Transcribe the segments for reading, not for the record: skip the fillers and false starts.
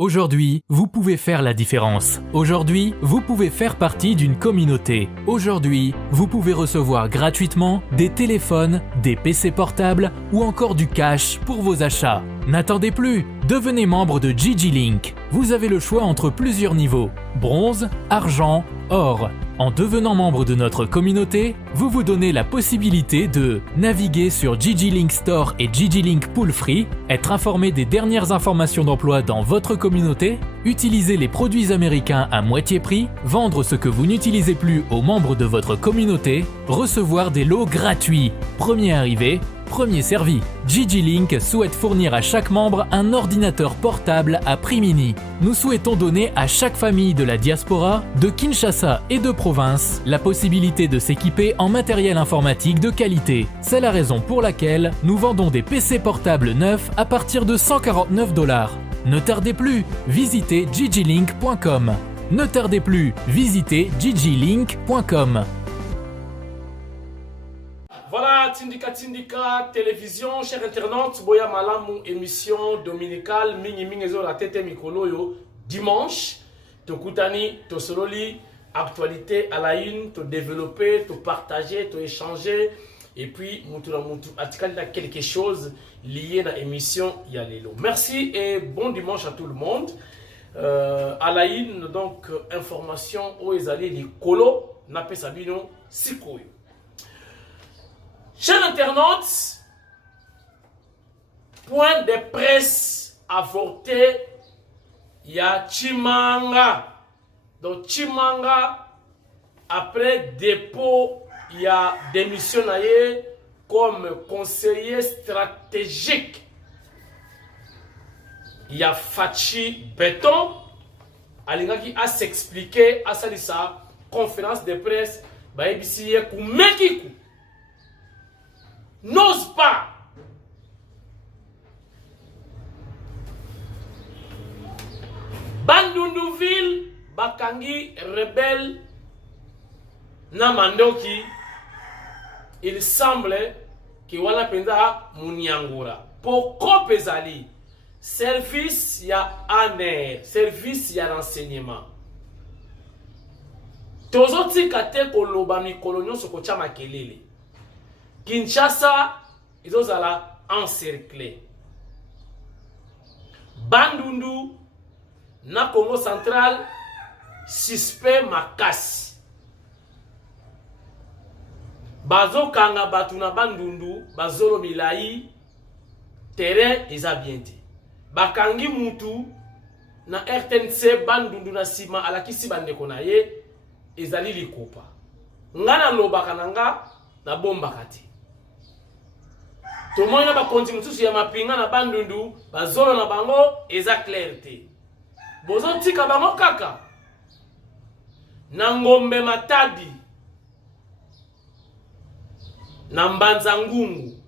Aujourd'hui, vous pouvez faire la différence. Aujourd'hui, vous pouvez faire partie d'une communauté. Aujourd'hui, vous pouvez recevoir gratuitement des téléphones, des PC portables ou encore du cash pour vos achats. N'attendez plus, devenez membre de GG Link. Vous avez le choix entre plusieurs niveaux, bronze, argent, or. En devenant membre de notre communauté, vous vous donnez la possibilité de naviguer sur GG Link Store et GG Link Pool Free, être informé des dernières informations d'emploi dans votre communauté, utiliser les produits américains à moitié prix, vendre ce que vous n'utilisez plus aux membres de votre communauté, recevoir des lots gratuits. Premier arrivé, premier servi. GG Link souhaite fournir à chaque membre un ordinateur portable à prix mini. Nous souhaitons donner à chaque famille de la diaspora, de Kinshasa et de province, la possibilité de s'équiper en matériel informatique de qualité. C'est la raison pour laquelle nous vendons des PC portables neufs à partir de 149 $. Ne tardez plus, visitez ggLink.com. Ne tardez plus, visitez ggLink.com. Voilà, Tindika télévision, chers internautes, Boya Malamu, émission dominicale, Mingi la tête mikolo yo, dimanche, to kutani, to sololi, actualité à la une, to développer, to partager, to échanger, et puis, mutu atikali na quelque chose lié à l'émission Yalelo. Merci et bon dimanche à tout le monde. À la une, donc, information aux ezali li kolo, nape sabino, sikoyo. Chers internautes, point de presse avorté, il y a Chimanga. Donc Chimanga, après dépôt, il y a démissionné comme conseiller stratégique. Il y a Fachi Béton, Alingaki a s'expliqué à sa conférence de presse, Baïbisi Koumekikou. N'ose pas. Bandundouville, Bakangi, rebelle, Namandoki, il semble que wana penda Munyangura. Pourquoi Pesali? Service ya ANER, service ya renseignement. Tozoti kate koloba mikolonyo sokocha makelele. Kinshasa, ils ont encerclé. Bandundu, na Congo central, suspect makasi. Bazo kanga batuna bandundu, bazolo milai, terrain les a bien dit. Bakangi mutu, na RTNC bandundu na sima alakisi bandeko na ye, ezali likopa. Ngana lobaka nanga, na bomba kati. Tout le monde va continuer sur ma pinga na bandundu, bazolo na bango, eza clarté. Bozo tika bango kaka. Nangombe matadi. Nambanza ngungu.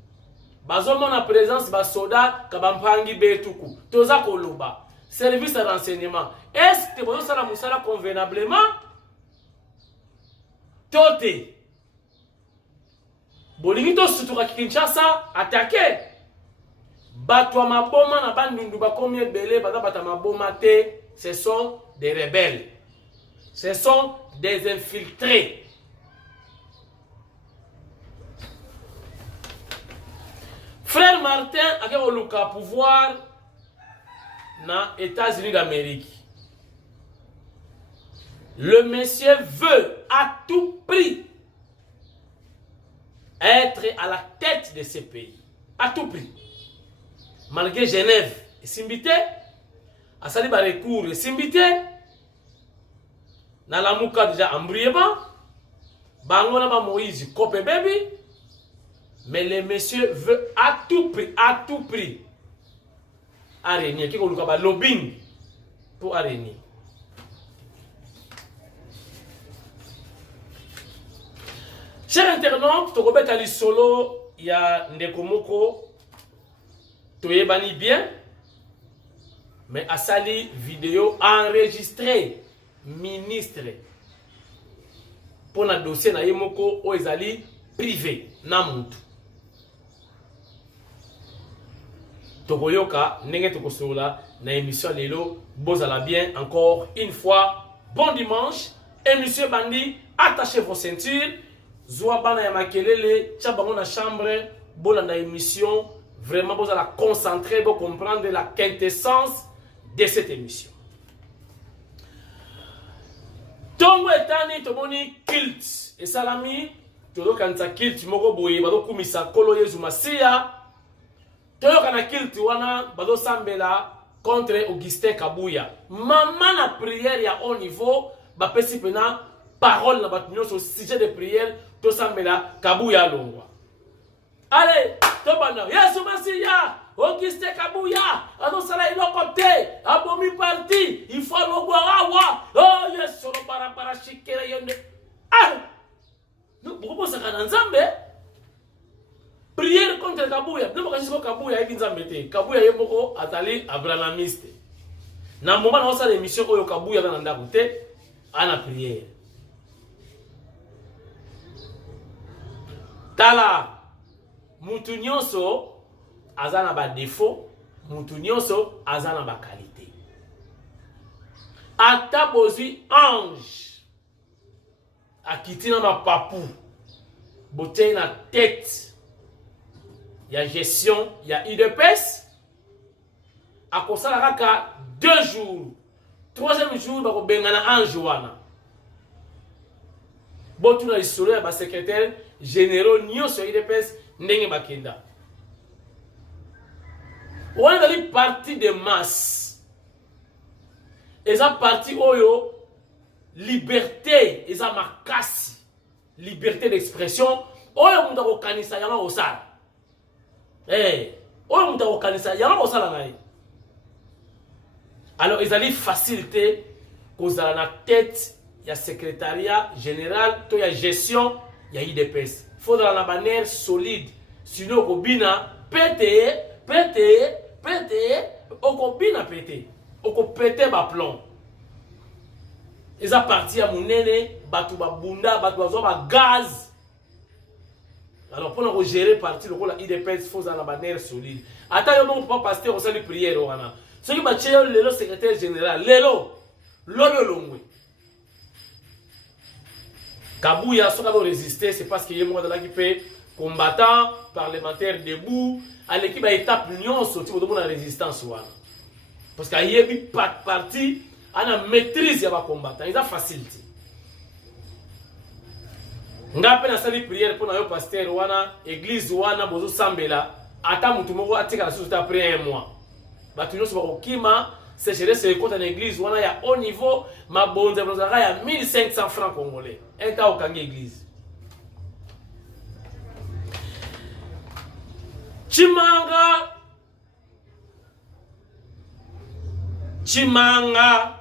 Bazomo na présence basoda kabampangi betuku. Toza koloba. Service de renseignement. Est-ce que bozo sala musala convenablement? Tote. Bolingito sutuka Kinshasa attaqué. Batwa maboma na bandundu bakomi ebele baza bata maboma te, ce sont des rebelles. Ce sont des infiltrés. Frère Martin a oluka pouvoir na États-Unis d'Amérique. Le monsieur veut à tout prix être à la tête de ces pays. À tout prix. Malgré Genève et Simbité, à Saliba recours et Simbité, dans la mouka déjà embriément, Bangona ba Moïse, Kope Baby, mais le monsieur veut à tout prix, arrêter. Qui est le lobbying pour arrêter. Chers internautes, to robeta li solo ya ndekomoko to yebani bien, mais asali vidéo enregistré ministre pour na dossier na yemoko o ezali privé na mutu. tokoyoka ndenge tokosola na émission lelo bozala bien encore une fois bon dimanche émission bandi attachez vos ceintures zwa bana ya makelele tia bango na chambre bolanda émission vraiment bozala concentré pour comprendre la quintessence de cette émission. Tongo etani tomoni kilt et salami todo kanza kilt moko boye bado kumisa kolo Yesu Masia todo kana kilt wana bado sambela contre Augustin Kabuya maman na prière ya haut niveau ba pesi pena parole na batunyo sur sujet de prière to sambela Kabuya longwa. Allez, tobana Yesu Masia Augustin Kabuya adosala iloko te abomi parti il faut lo awa oh Yesu lo para shikere yonde ah no boko sakana nzambe prière contre Kabuya no boko siko Kabuya yeki nzambe te Kabuya yemoko atali abrahamiste na moment na osala émission oyo Kabuya na ndako te ana prière tala mutu nyonso azana ba défaut mutu nyonso azana ba qualité ata bozwi ange akiti na mapapu botei na tête ya gestion ya UDPS akosala kaka 2 jours 3e jour bakobengana ange wana botuna lisolo ya ba secrétaire généraux nyonso ya UDPS ndenge bakenda on est dans parti de masse et ça parti oyo liberté et ça makasi liberté d'expression oyo muta ko kanisa yanga osala oyo muta ko kanisa yanga osala naye alors ils allaient faciliter kozala na tête ya secrétariat général to ya gestion ya IDPS faudra la manière solide sinon kobina pété okobina pété okopété ba plomb eza parti ya munene batu babunda batu bazwa ba gaz alors pour nous gérer parti le la IDPS faut la manière solide ata yo moko pas pasteur on sali prière wana soki ba tcheo lelo secrétaire général lelo loyo longwe Kabuya soka do résister c'est parce qu'il y a moi dans la qui peut combattant parlementaire debout à l'équipe à étape l'union sorti pour la résistance wana parce qu'il y a bi parti ana maîtrise ya ba combattant ils a facilité ngape na sali prière pour na yo pasteur wana église wana bozo sambela ata mutu moko atika la société après un mois batu nyonso bakokima sécheresse ekota na église wana ya haut niveau mabonze blozaka ya 1500 francs congolais un cas au kangi église Chimanga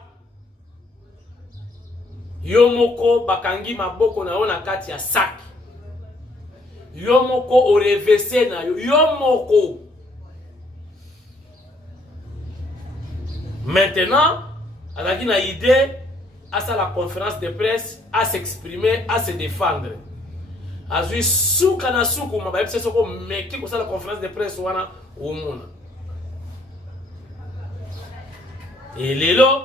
yomoko bakangi maboko na yo na kati ya sac yomoko orevese na yo yomoko maintenant avec une idée à ça la conférence de presse à s'exprimer à se défendre azui suka na suku mabaye c'est soko meki ko ça la conférence de presse wana omona et lelo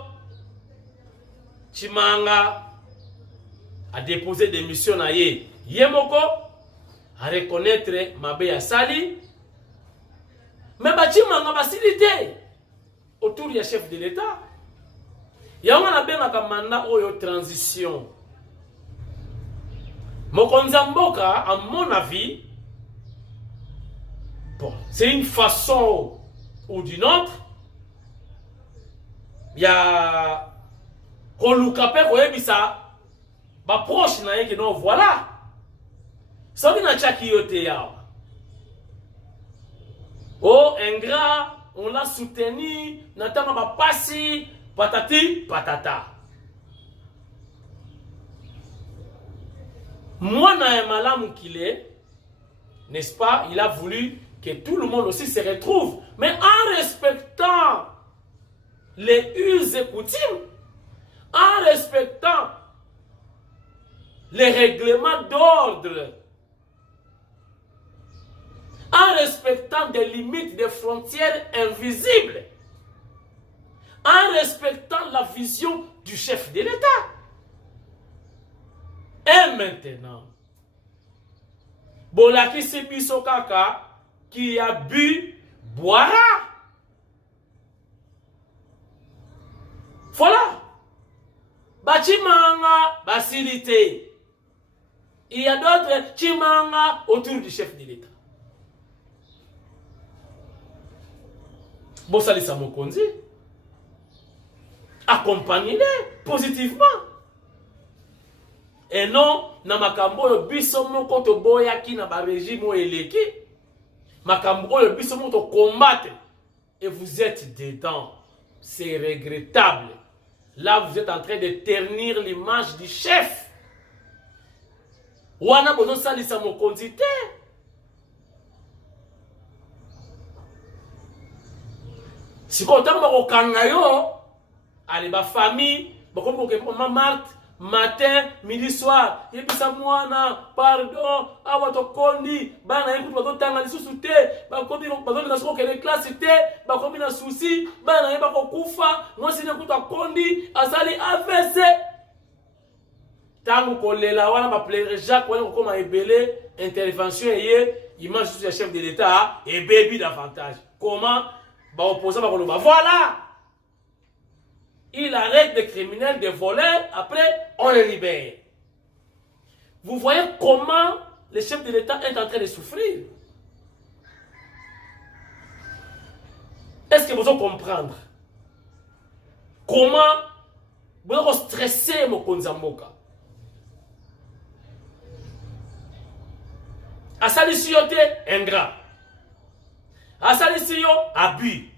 Chimanga a déposé démission na yemoko à reconnaître mabe ya sali mais ba Chimanga facilité autour du chef de l'État ya wana benga mandat oyo transition Mokonza Mboka, à mon avis, bon, c'est une façon ou d'une autre. Il y a Kolukape Koyebisa, ba proche na yeke non voilà. Ça dit na chaki yote ya. Oh ingrat, on l'a soutenu, natama ba pasi, patati patata. Moi, Malamu qu'il est, n'est-ce pas, il a voulu que tout le monde aussi se retrouve, mais en respectant les us et coutumes, en respectant les règlements d'ordre, en respectant des limites, des frontières invisibles, en respectant la vision du chef de l'État. Et maintenant, bolakisi biso kaka qui a bu boira. Voilà. Bachimanga basilité. Il y a d'autres chimanga autour du chef de l'État. Bosalisa Mokonzi. Accompagnez-les positivement. Et non, na makambo yo biso moko to boyaki na ba régime o eleki. Makambo yo biso moko to combattre. Et vous êtes dedans. C'est regrettable. Là, vous êtes en train de ternir l'image du chef. Wana bozo salisa mokonzi te. Si vous avez un allez, ma famille, maman Marthe, matin, midi, soir, yebisa mwana, pardon, awato kondi, bana yekutu bato tanga lisusu te, bakomi na soko kele classe te, bakomi na souci, bana yeba kokufa, mwasi yekutu kondi, asali AVC. Tango kolela wana ba plaire Jacques wana koma ebele intervention yé, image sous le chef de l'État et baby davantage. Comment ba opposant ba koloba voilà. Il arrête des criminels, des voleurs, après on les libère. Vous voyez comment le chef de l'État est en train de souffrir. Est-ce que vous allez comprendre comment vous allez stresser mon konzamboka? Asalisi yo te ingrat. Asalisi yo abus.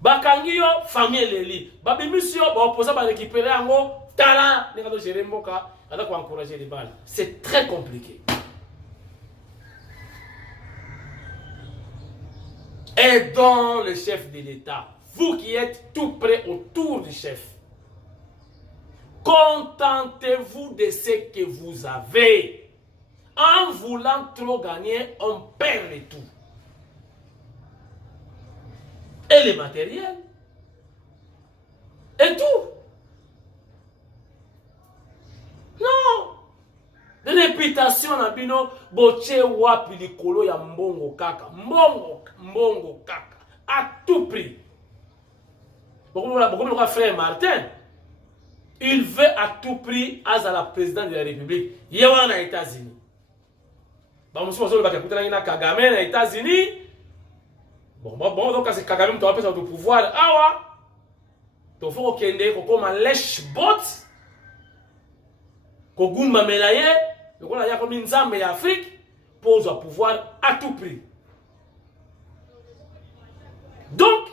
Bakangi yo famille leli. Babimisi yo ba opposa ba récupérer yango tala ne ka do gérer mboka ala ko encourager les balles. C'est très compliqué. Aidons le chef de l'État. Vous qui êtes tout près autour du chef. Contentez-vous de ce que vous avez. En voulant trop gagner, on perd le tout. Et les matériels. Et tout. Non. Réputation na bino boche wapi likolo ya mbongo kaka. Mbongo kaka. À tout prix. Beaucoup de frère Martin. Il veut à tout prix à la présidente de la République. Il y a aux États-Unis. Monsieur Mazolo Bakakutana na Kagame na États-Unis. Bon, donc c'est Kagame qui a au pouvoir. Awa. Donc faut kende ko koma lèche bot. Ko gumba melaye, ko la ya comme nzambe ya Afrique pose au pouvoir à tout prix. Donc,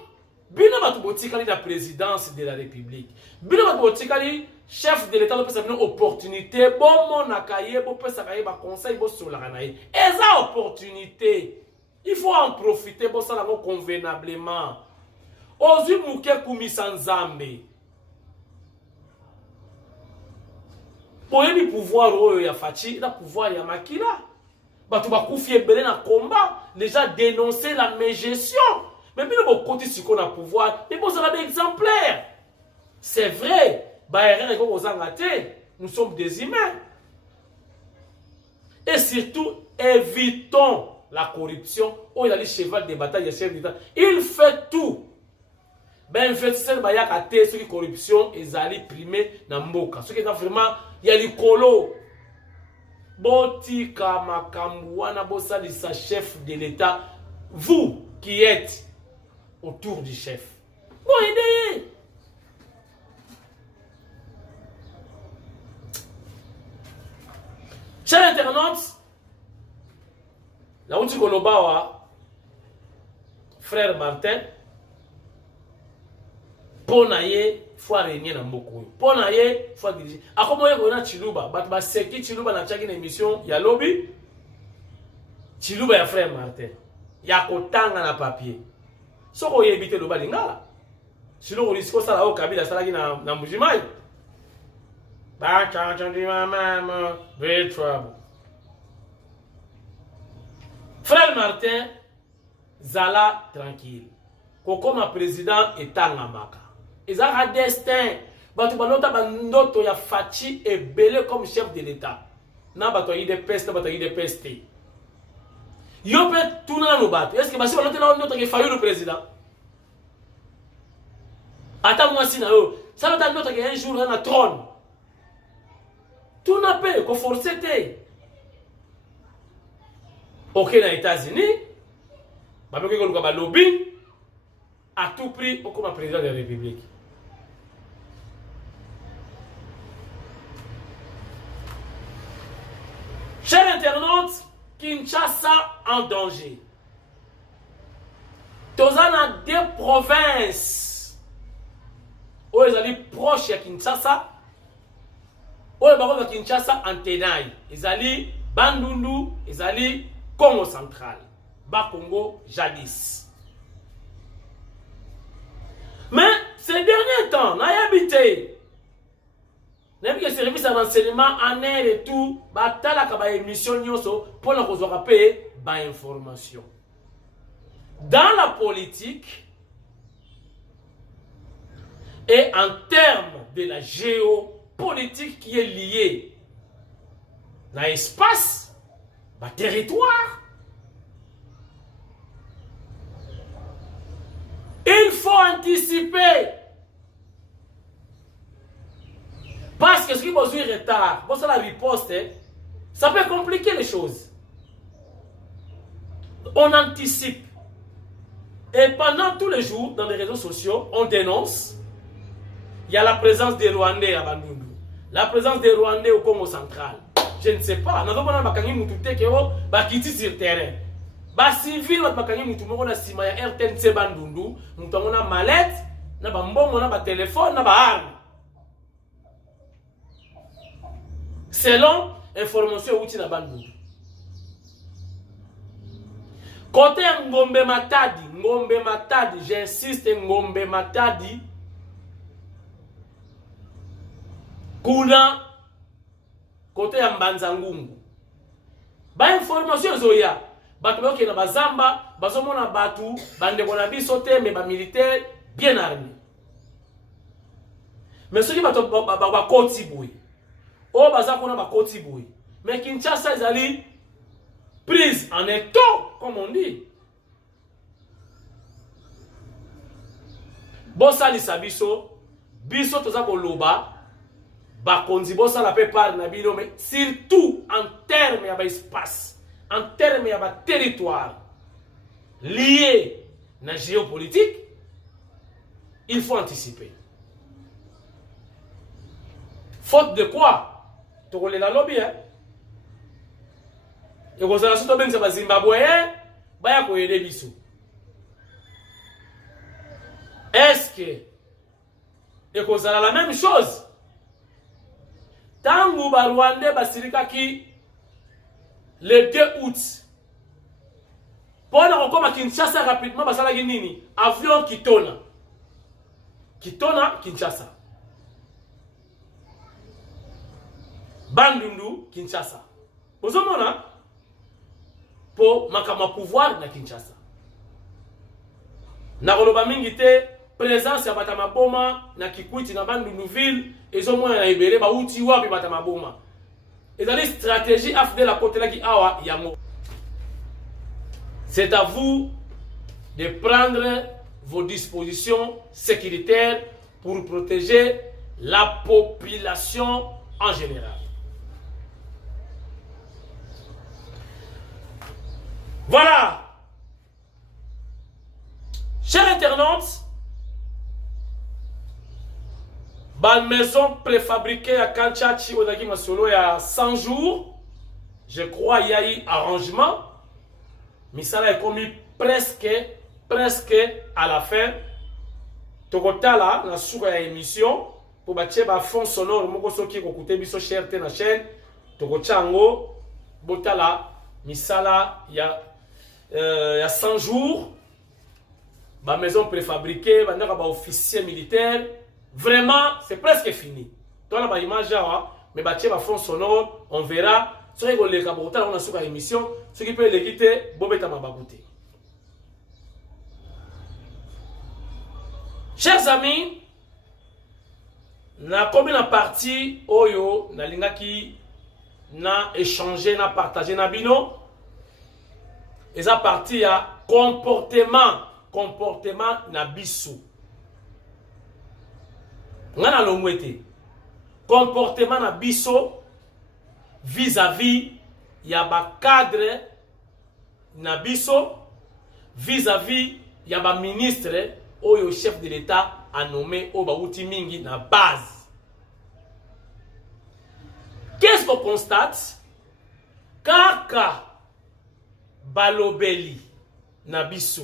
bino batu botikali la présidence de la République. Bino batu botikali chef de l'État peut une opportunité bon mon akaye bon peut ça ba conseil bon sur la kanaye eza opportunité il faut en profiter bon ça la convenablement ozu muke kumisa nzambe pour y pouvoir oyo ya fachi na pouvoir ya makila batu bakufi ebele na combat déjà dénoncer la mégestion mais bino bo côté si qu'on a pouvoir mais bon ça va exemplaire c'est vrai. Nous sommes des humains. Et surtout, évitons la corruption. Oh, il a les cheval de bataille, il fait tout. Ben, il fait celle ceux qui corruption, ils allaient primer dans Mboka. Ce qui est vraiment, il y a les colos. Botika Makambuana Bossali, sa chef de l'État. Vous qui êtes autour du chef. Bon, aidez. Chers internautes, la outil Kolobawa, frère Martin, Ponaye, faut régner dans beaucoup. Ponaye, faut diriger. A comment y a Chiluba, bah c'est qui Chiluba na chaque émission, y a lobby. Chiluba ya frère Martin. Y a kotanga na papier. So ko yebite loba lingala. Silo ko risiko sala o kabila sala ki na mujimai. Back out on the mama, very trouble. Frère Martin, zala tranquille. Comme président et tangamaka. Ils ont un destin. Bato balota bandoto ya Faci et belé comme chef de l'État. Na bato yi de peste, bato yi de peste. Yo peut tout na no bato. Est-ce que basi balota na ndoto ke fayu le président? Ata moi si na yo. Ça va ndoto ke un jour na trône. Tout na pe ko forcer te. OK na États-Unis. Ba pe ko ba lobby à tout prix comme président de la République. Chers internautes, Kinshasa en danger. Tozana deux provinces où ils allaient proches de Kinshasa, où ils allaient Kinshasa en tenaille. Ils allaient Bandundu, ils allaient Congo central, Bas-Congo jadis. Mais ces derniers temps, on a habité. Même que service de renseignement en air et tout, batala kaba émission nyoso pour la kozwaka pe ba information. Dans la politique et en termes de la géopolitique qui est liée dans l'espace, ba territoire, il faut anticiper. Parce que ce qui vous suit retard, bon, ça la riposte, ça peut compliquer les choses. On anticipe. Et pendant tous les jours, dans les réseaux sociaux, on dénonce. Il y a la présence des Rwandais à Bandundu. La présence des Rwandais au Congo central. Je ne sais pas. Nous avons bakangi mutute keo bakiti sur le terrain. Ba civil bakangi mutu moko na sima ya RTNC Bandundu, mutu ngona mallette, na ba mbongo na ba téléphone, na ba arme. Selon information outil na Bandundu. Côté Ngombe Matadi, j'insiste, Ngombe Matadi, kuna côté ya Mbanzangungu. Ba information zoya, batu boke na bazamba, bazomona batu, bande kona biso te mais ba militaire bien armé. Mais ceux qui batu ba koti boy. Oh, baza kuna ba koti boy. Mais Kinshasa ezali prise en étau, comme on dit. Bosa li sabiso, biso toza koloba, ba konzi bosa la prépare na bino, mais surtout en termes ya ba espace, en termes ya ba territoire lié na géopolitique, il faut anticiper. Faute de quoi? Tokole la lobby hein. Et vous allez surtout bien que Zimbabwe baya ko aider biso. Est-ce que et vous allez la même chose? Tangu ba Rwanda basirika ki le 2 août. Pour na koma Kinshasa rapidement basala nini? Avion Kitona. Kitona Kinshasa. Bandundu, Kinshasa. Vous avez pour makama pouvoir na Kinshasa. Na koloba mingi te présence ya batama boma na Kikwiti na Bandundu ville ezo mona na ibele ba uti wapi batama boma. Ezali stratégie afde la côté la ki awa yango. C'est à vous de prendre vos dispositions sécuritaires pour protéger la population en général. Voilà. Chers internautes, ma maison préfabriquée à Kanchachi, au Nagi Masolo, il y a 100 jours, je crois qu'il y a eu arrangement, mais ça est commis presque à la fin. Tokotala, na souka ya émission, pour bâtir un fond sonore, moko soki kokoute biso cher te na chaîne, Tokochango, botala, misala, il y a 100 jours, ma maison préfabriquée, ma officier militaire, vraiment, c'est presque fini. Dans la image, mais bâtir un fond sonore, on verra ce qui est on a sur émission, ce qui peut les quitter, Bobeta Mabagouté. Chers amis, na comme na partie oyo na lingaki na échanger na partager na bino eza partie ya comportement na biso ngana longwete comportement na biso vis-à-vis ya ba cadre na biso vis-à-vis ya ba ministre oyo chef de l'État a nommé au bauti mingi na base. Qu'est-ce qu'on constate? Kaka balobeli na biso,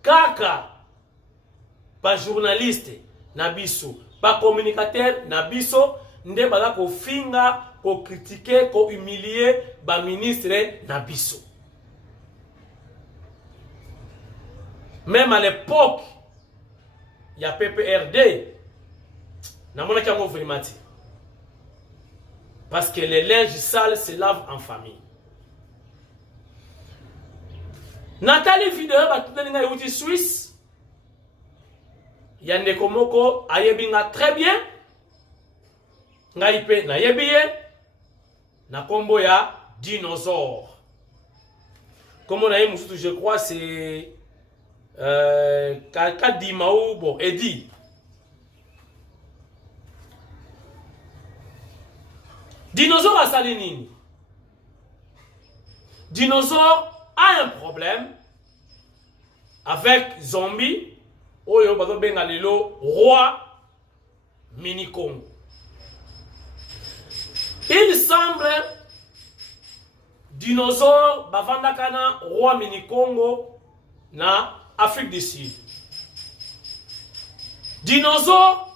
kaka ba journaliste na biso, ba communicateur na biso, nde bala ko finga, ko critiquer, ko humilier ba ministre na biso. Même à l'époque, il y a PPRD. Parce que les linges sales se lavent en famille. Nathalie Vidéo, il Suisse. Il y a Nekomoko, Ayebinga très bien. Ngaipe, na yebiye. Na kombo ya dinosaure. Comme on a eu, je crois, c'est. Kadimao, bon, Eddie. Dinosaure a salinini. Dinosaure a un problème avec zombie. Oyo bazo benga lelo roi mini Congo. Il semble dinosaure bavanda kana roi mini Congo na Afrique du Sud. Dinosaure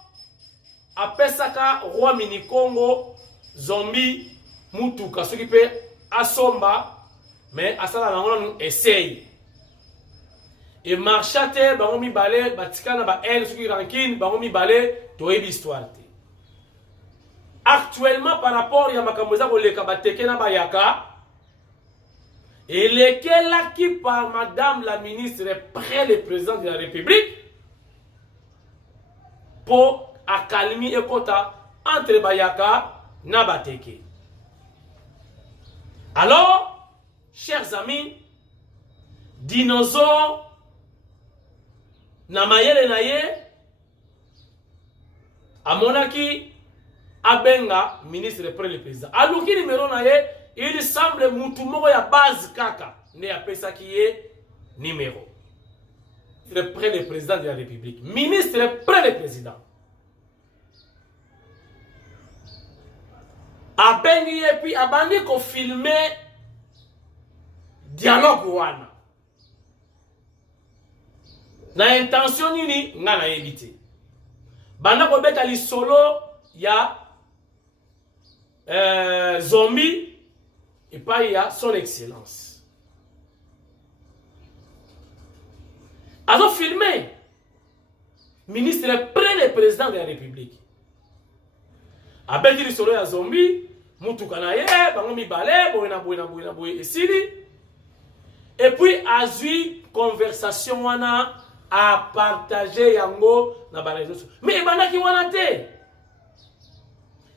apesaka roi mini Congo zombie mutuka ce qui peut asomba mais asala nango essaye et marchate bango mi balé batikana ba elle ce qui rankine bango mi balé toyebi histoire. Actuellement par rapport ya makambo za koleka bateke na bayaka et lequel qui par madame la ministre près le président de la République pour accalmie et kota entre bayaka na bateke. Alors, chers amis, dinosaure na mayele na ye amonaki abenga ministre près le président. Aluki numéro na ye, il semble mutu moko ya base kaka ne apesa ki ye numéro. Près le président de la République. Ministre près le président. Abengi et puis abandi ko filmer dialogue wana. Na intention nini nga na yebite. Banda ko beta li solo ya zombie et pas il y a son excellence. Alors filmé ministre près le président de la République. Abedi li solo ya zombie mutuka na ye bango mi balé boye esili. Et puis azui conversation wana a partager yango na ba réseaux sociaux. Mais ebandaki wana te.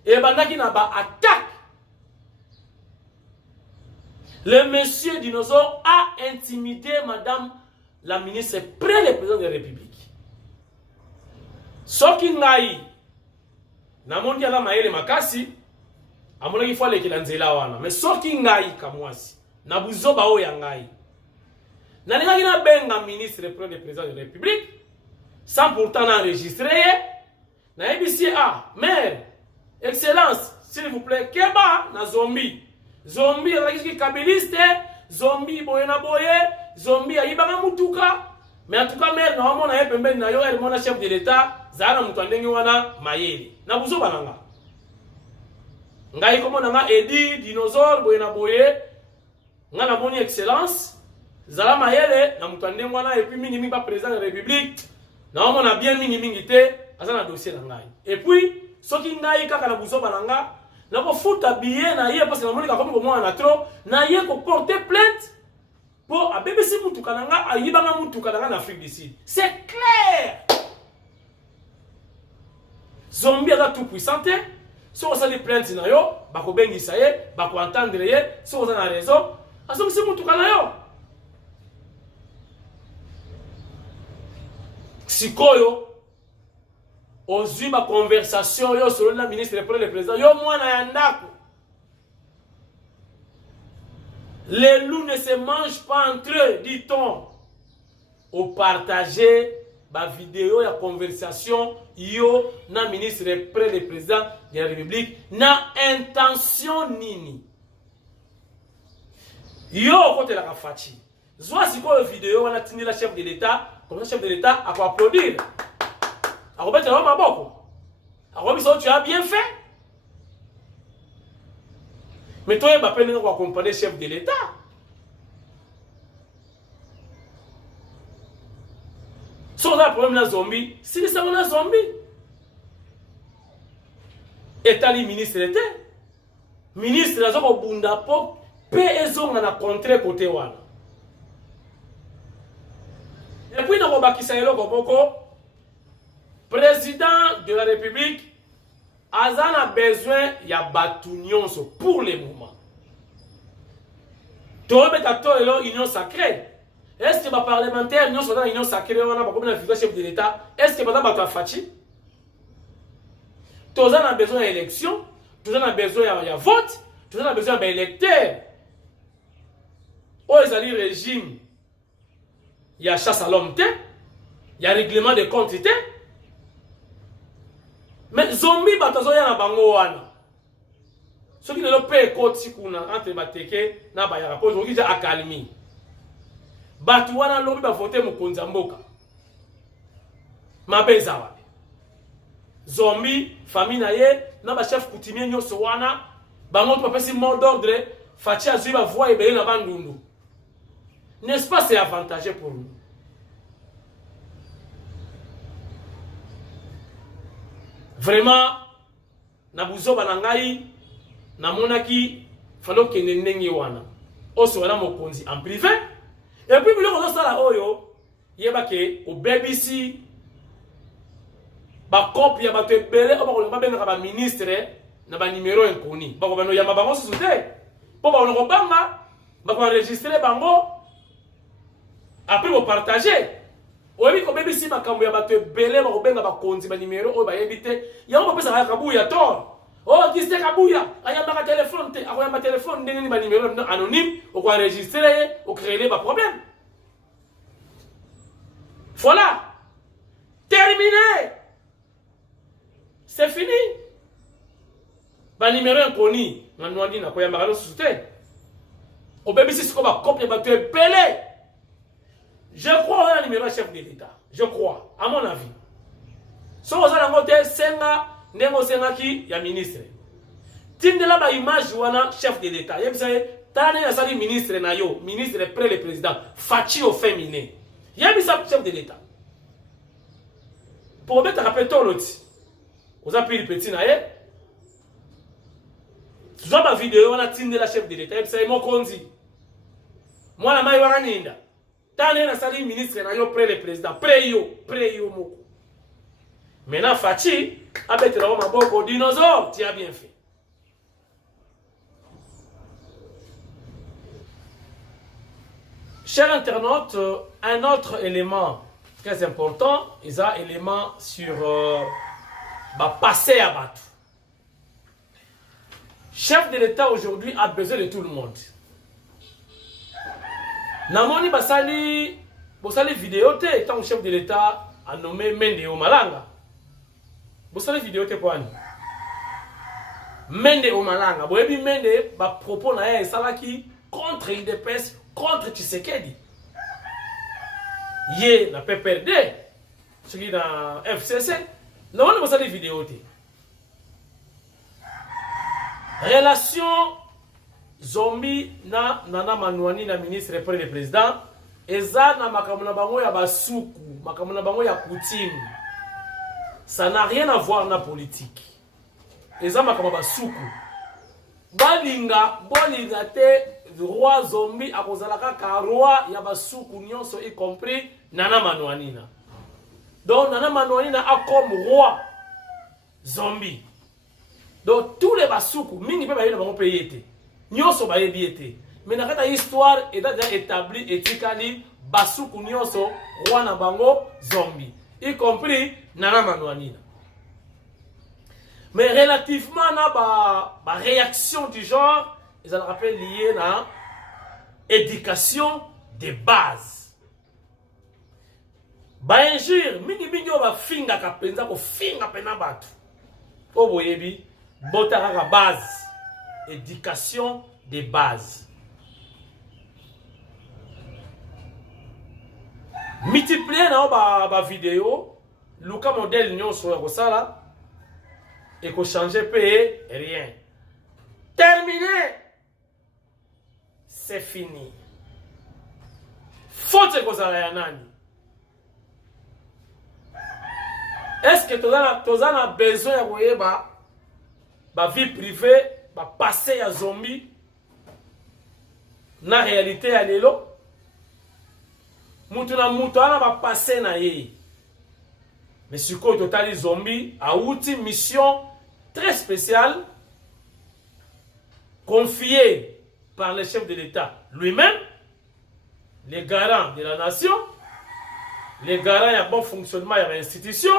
Ebandaki na ba attaque. Le monsieur dinosaure a intimidé madame la ministre près le président de la République. Soki ngai na mondi ala maele makasi amona ki fale kila nzela wana mais soki ngai kamwasi na buzoba o ya ngai na linga kina benga ministre près le président de la République sans pourtant enregistrer na ABC mère excellence s'il vous plaît keba na zombie ala kisi kabiliste zombie boye na boye zombie ayibanga mutuka mais en tout cas mère na omona ye pembeni na yo elle mona chef de l'état zana mutu ndenge wana mayele na buzoba nanga ngai komo nanga edi dinosaure boye na boye nga na moni excellence zala mayele na mutu ndenge wana et puis mingi pas président de la République na omona bien mingi te asa na dossier na ngai et puis soki ngai kaka na buzoba nanga na ko futa billet na ye parce que na moni ka comme moi na trop na ye ko porter plainte pour a BBC mutuka nanga ayibanga mutuka nanga na Afrique du Sud. C'est clair. Zombie a tout puissant. Si on a des plaintes na yo, bako bengisa ye, bako entendre ye, si on a raison, aso c'est mutuka na yo. Sikoyo ozui ma conversation yo selon la ministre pour le président yo mwana ya ndako. Les loups ne se mangent pas entre eux, dit-on. Au partager ma vidéo et la conversation, yo na ministre près le président de la République na intention nini. Yo côté la kafati. Zwa siko vidéo wana tini la chef de l'État, comme le chef de l'État a quoi applaudir. A remettre la main boko. A remettre tu as bien fait. Mais toi, il m'a peine de accompagner le chef de l'État. Si on a un problème dans zombie, si c'est un zombie. État li ministre était. Ministre la zoko bunda po PSO na contre côté wana. Et puis dans Bakisa eloko boko président de la République Azan a besoin ya batunion pour le moment. Tobeto elo union sacrée. Est-ce que ma parlementaire union soit dans union sacrée on a pas comme la figure chef de l'État? Est-ce que pas bato fachi? Tozan a besoin d'élection, tozan a besoin de vote, tozan a besoin d'électeurs. Oh ezali régime. Il y a chasse à l'homme, il y a règlement de comptes. Mais zombie batazo ya na bango wana. Ce qui ne le paye koti kuna entre bateke na ba ya rapport aujourd'hui déjà accalmie. Batu wana lobi ba voter mokonzi mboka. Mabeza wapi. Zombie famille na ye na ba chef coutumier nyoso wana bango to pesi mot d'ordre fachi azui ba voix ebele na bandundu. N'est-ce pas c'est avantageux pour nous? Vraiment, na buzo banangai na monaki falo kende ndenge wana. Oso wana mokonzi en privé. Et puis biloko zo sala oyo yeba ke au BBC ba copie ba te belé o ba ko ba benga ba ministre na ba numéro inconnus. Ba ko bano yamba bango sute. Po ba ko banga ba ko enregistrer bango. Après vous partager. Oyebi ko BBC makambo ya bato ebele ba kobenga ba konzi ba numéro oyo ba yebite yango ba pesa ka kabuya tor oh kiste kabuya ayamba ka téléphone te akoyamba téléphone ndenge ni ba numéro anonyme o ko enregistrer o créer ba problème. Voilà, terminé, c'est fini. Ba numéro inconnu na nwandi na koyamba ka no sute o BBC siko ba copie ba to ebele. Je crois au numéro chef de l'État. Je crois, à mon avis. Si vous avez un côté, senga, nengo senga qui, ya ministre. Tindela ba image wana chef de l'État. Yem say, tane ya sali ministre na yo, ministre près le président, fachi au féminin. Yem sa chef de l'État. Pour mettre rappel ton loti. Vous avez pris petit na ye. Tu vois ma vidéo wana tindela chef de l'État. Yem say mo konzi. Moi la mai wana ninda. Tane na sali ministre na yo près le président, près yo moko. Maintenant Fachi a bête la maboko dinosaure, tu as bien fait. Chers internautes, un autre élément très important, il y a un élément sur passer à battre. Chef de l'État aujourd'hui a besoin de tout le monde. Namoni basali vidéo te étant chef de l'État a nommé Mende Omalanga. Basali vidéo te kwani. Mende Omalanga. Boyebi Mende ba propos na ya esalaki contre IDPS, contre Tshisekedi. Ye na PPRD. Ce qui dans FCC. Namoni basali vidéo te. Relation Zombie na Nana Manouani na ministre près le président eza na makamuna bango ya basuku makamuna bango ya coutume. Ça n'a rien à voir na politique. Eza makamuna basuku bolinga te roi zombie akozalaka ka roi ya basuku nyonso y compris Nana Manouanina. Donc Nana Manouanina a comme roi zombie. Donc tous les basuku mingi pe ba yena bango payete. Nyonso ba yebiete. Mais na kata histoire est déjà établie éthiquement basuku nyonso roi na bango zombie, y compris Nana Manouanina. Mais relativement à la réaction du genre, ils ont rappelé lié à l'éducation de base. Injure, mingi ba finga kapenza ko finga pena batu. O boyebi, botaka ka base. Éducation de base. Multiplier na ba vidéo, luka modèle nyonso ya kosala. Et qu'on change payer rien. Terminé. C'est fini. Faut que vous ayez un an. Est-ce que tu as besoin de voir ma vie privée, ma passé à zombie? Na réalité à l'élo. Moutuna va passer na ye. Mais sur quoi total les zombies a outil mission très spéciale confiée par le chef de l'État lui-même, les garants de la nation, les garants du bon fonctionnement de l'institution.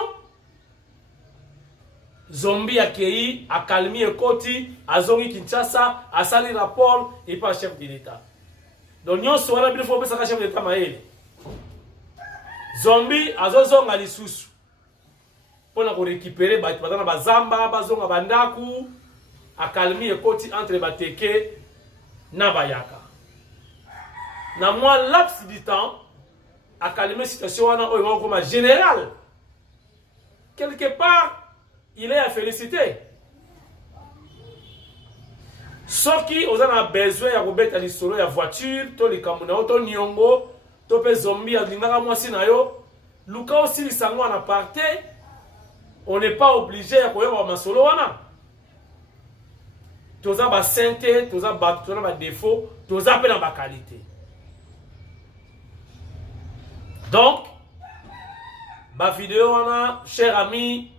Zombie accueilli, a calmé et koti, a zongi Kinshasa, a sali rapport et pas chef de l'État. Donc nous sommes bien faut que chef de l'État maël. Zombie a zonga lisusu. Pour récupérer bazamba bazonga bandaku akalmi ekoti entre bateke na bayaka na moi laps du temps akalmi situation wana oyo comme général quelque part il est à féliciter ceux qui ont besoin ya kobeta lisolo ya voiture to likamuna to nyongo to pe zombie alingaka mwasi na yo luka aussi lisango na parte. On n'est pas obligé à courir au masolo wana. Tous a ba sainteté, tous a ba défaut, tous a pas ba qualité. Donc, ma vidéo wana, cher ami,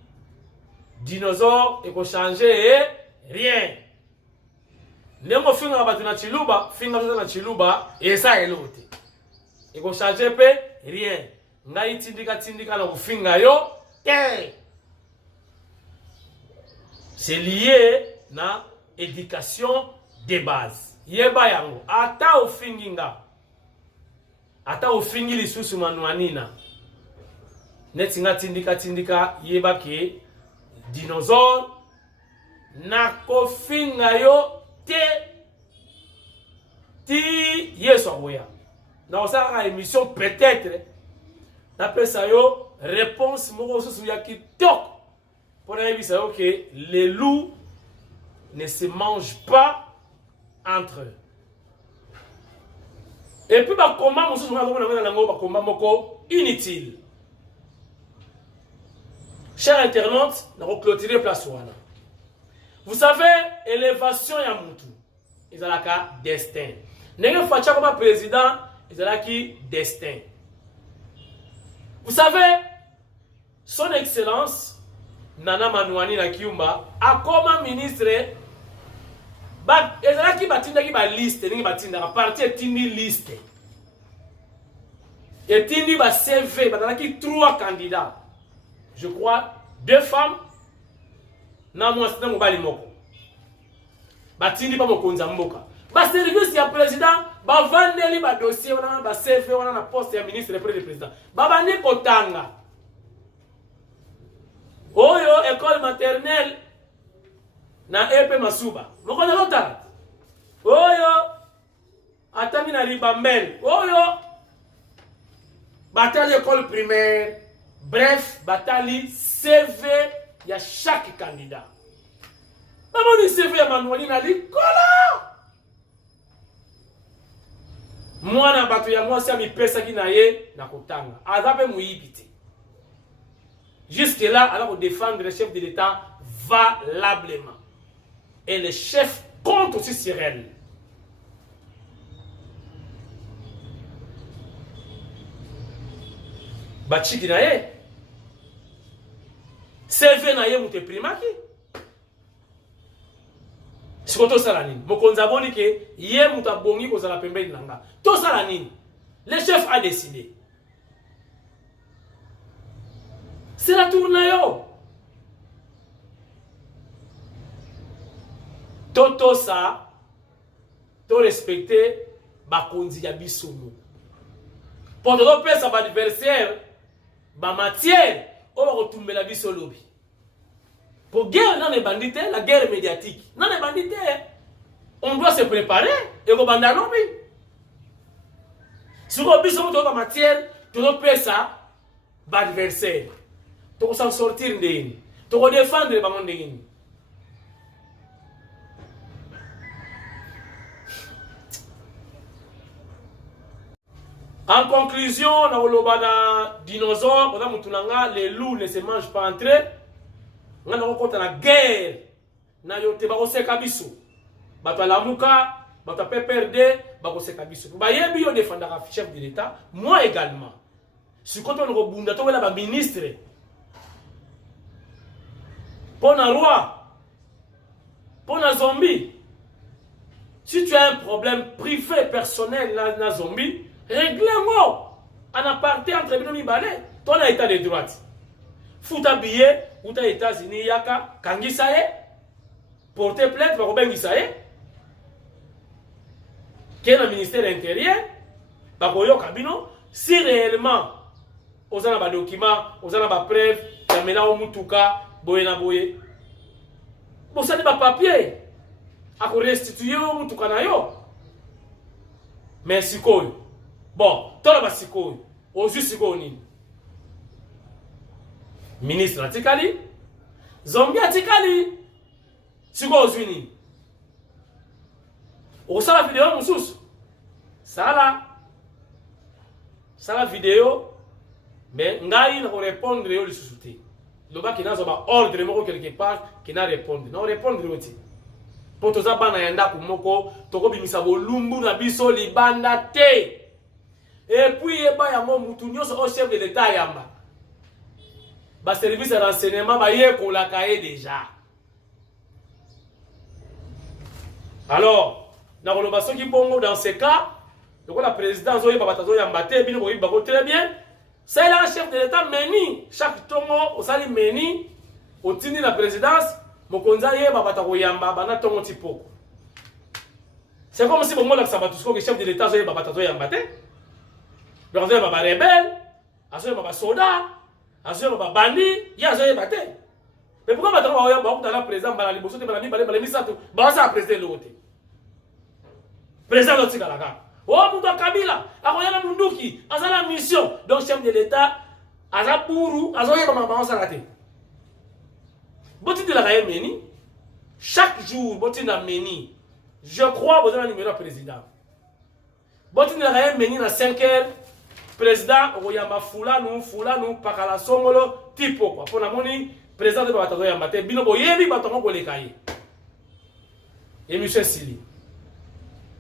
dinosaure, et qu'on changer rien. Nengo finga ba tuna chiluba, finga na chiluba, et ça est l'autre. Et qu'on changer rien. Ngai tindika na kufinga yo, c'est lié na éducation de base. Yeba yango ata ofinginga. Ata ofingi lisusu Manouanina. Netinga tindika yeba ke dinosaure na kofinga yo te ti yeso aboya. Na osaka émission peut-être na pesa yo réponse moko susu ya kitoko. Pour dire que les loups ne se mangent pas entre eux. Et puis, comment on se dit inutile. Chers internautes, nous allons clôturer place. Vous savez, élévation ya mutu. Ils ont la destin. N'est-ce pas comme président, ils ont la destin. Vous savez, son excellence, Nana Manouanina Kiumba a comme ministre ezalaki batinda ki ba liste ningi batinda ka parti etindi liste etindi ba CV bazalaki 3 candidats, je crois 2 femmes na mwasi na mobali moko batindi pa mokonza mboka ba service ya président ba vandeli ba dossier wana ba CV wana na poste ya ministre près du président ba bandi kotanga. Oyo école maternelle na epe masuba. Moko na lota. Oyo atami na ribambel. Oyo batali école primaire. Bref, batali CV ya chaque candidat. Maman ni CV ya Manouanina likola. Mwana bato ya mwasi ya mipesa ki na ye na kotanga. Azape muibiti. Jusque-là, alors on défendre le chef de l'État valablement. Et le chef compte aussi sur elle. Bachiki na ye. CV na ye mute primaki. Sikoto sala nini? Mokonzi aboni ke ye muta bongi kozala pembeni nanga. To sala nini? Le chef a décidé. C'est la tournayo. Toto sa to respecter bakonzi ya bisomo. Pour te pesa ba adversaire ba matière on va retomber la biso lobby. Pour guerre dans les bandits, la guerre médiatique. Dans les bandits, on doit se préparer et on va lobby. Si on biso en matière, tu dois pesa ba adversaire. Tu dois s'en sortir de une. Tu dois défendre les bandes de une. En conclusion, dans le dinosaure, les loups ne se mangent pas entre eux. On a la guerre. On a eu la mouka, PPRD, on défendre le chef de l'État. Moi également. Si on a un ministre, pour un roi, pour un zombie, si tu as un problème privé, personnel, dans un zombie, réglez-moi en aparté entre nous balé ton état de droite fouta billet ou ta États-Unis yaka kangisa ye porter plainte va robengisa ye quel le ministère intérieur ba koyo kabino si réellement ozana ba document ozana ba preuve ya mena o mutuka boye na boye bo ça ba papier a ko restituer o mutuka na yo merci koyo. Bon, toi là sikoyo, ozu sikoyo nini? Ministre atikali, zombie atikali, sikoyo ozu nini? Osala vidéo mususu, sala vidéo, mais ngai na répondre yo lisusu te. Loba ki nazo ba ordre moko quelque part qui na répondre, non répondre yo te. Po toza bana yanda ku moko, toko bimisa bolumbu na biso libanda te. Et puis, il y a un chef de l'État. Le service de renseignement est déjà. Alors, dans ce cas, le président très bien. C'est là le chef de l'État meni. Chaque tongo, au meni, au tini la présidence, c'est comme si le chef de l'État est le rebelle, les soldats, les bandits, il y a des bandits. Mais pourquoi maintenant on va dans président Balali Bosso de Balami Balami Sato, Basa président l'autre. Président l'autre Galaga. Oh Mouta Kabila, Aroyana Munduki, Azala mission, donc chef de l'État, Azapuru, Azoye Bama Sarate. Boti de la Raye Meni, chaque jour, Boti na Meni, je crois que vous avez un numéro président. Boti de la Raye Meni à 5 heures. Président oyamba fulanu pakala songolo tipo kwa pona moni président de batazo yamba te bino boyebi batongo kolekaye et monsieur Sili.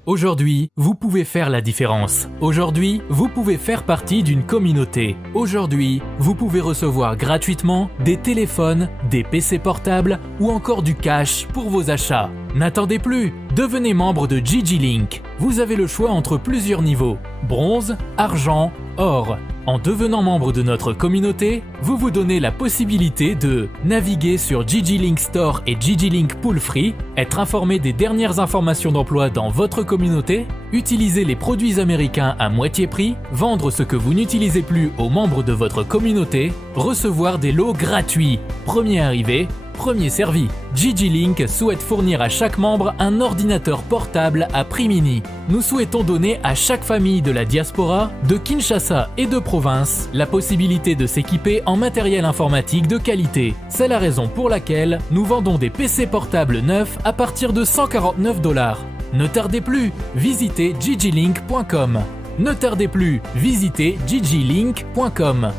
Aujourd'hui, vous pouvez faire la différence. Aujourd'hui, vous pouvez faire partie d'une communauté. Aujourd'hui, vous pouvez recevoir gratuitement des téléphones, des PC portables ou encore du cash pour vos achats. N'attendez plus, devenez membre de GG Link. Vous avez le choix entre plusieurs niveaux, bronze, argent, or. En devenant membre de notre communauté, vous vous donnez la possibilité de naviguer sur GG Link Store et GG Link Pool Free, être informé des dernières informations d'emploi dans votre communauté, utiliser les produits américains à moitié prix, vendre ce que vous n'utilisez plus aux membres de votre communauté, recevoir des lots gratuits. Premier arrivé, premier servi. GG Link souhaite fournir à chaque membre un ordinateur portable à prix mini. Nous souhaitons donner à chaque famille de la diaspora, de Kinshasa et de province, la possibilité de s'équiper en matériel informatique de qualité. C'est la raison pour laquelle nous vendons des PC portables neufs à partir de $149. Ne tardez plus, visitez gglink.com. Ne tardez plus, visitez gglink.com.